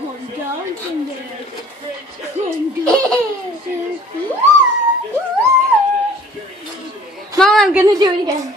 One dog in there. Mom, I'm gonna do it again.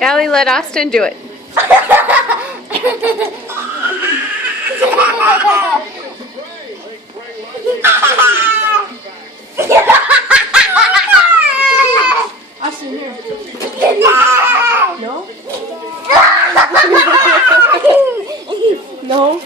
Allie, let Austin do it. Austin, here. No? No?